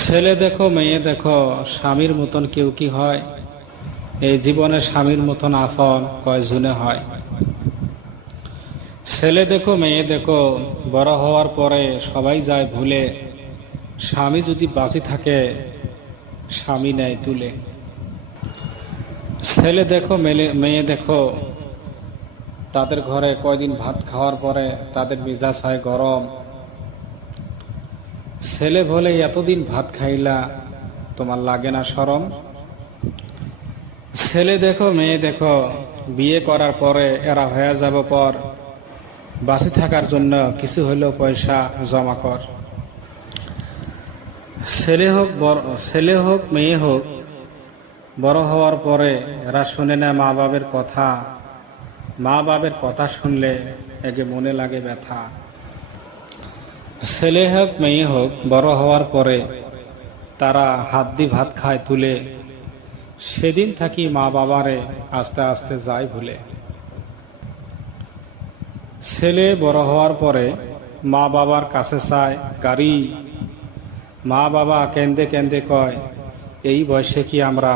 ছেলে দেখো মেয়ে দেখো, স্বামীর মতন কেউ কি হয়? এই জীবনে স্বামীর মতন আপন কয়জনে হয়? ছেলে দেখো মেয়ে দেখো, বড় হওয়ার পরে সবাই যায় ভুলে। স্বামী যদি বাঁচি থাকে, স্বামী নেয় তুলে। ছেলে দেখো মেয়ে দেখো, তাদের ঘরে কয়দিন ভাত খাওয়ার পরে তাদের মেজাজ হয় গরম। ছেলে বলে, এতদিন ভাত খাইলা, তোমার লাগে না শরম? ছেলে দেখো মেয়ে দেখো, বিয়ে করার পরে এরা হয়ে যাব পর, বাঁচে থাকার জন্য কিছু হলেও পয়সা জমা কর। ছেলে হোক মেয়ে হোক, বড় হওয়ার পরে এরা শোনে না মা বাবের কথা। মা বাবের কথা শুনলে একে মনে লাগে ব্যথা। ছেলে হোক মেয়ে হোক, বড় হওয়ার পরে তারা হাত দিয়ে ভাত খায় তুলে। সেদিন থাকি মা বাবারে আস্তে আস্তে যায় ভুলে। ছেলে বড় হওয়ার পরে মা বাবার কাছে চায় গাড়ি। মা বাবা কেন্দে কেন্দে কয়, এই বয়সে কি আমরা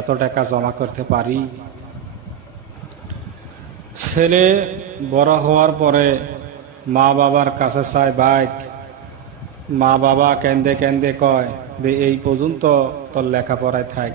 এত টাকা জমা করতে পারি? ছেলে বড় হওয়ার পরে মা বাবার কাছে চায় বাইক। মা বাবা কেন্দে কেন্দে কয় যে এই পর্যন্ত তোর লেখাপড়ায় থাক।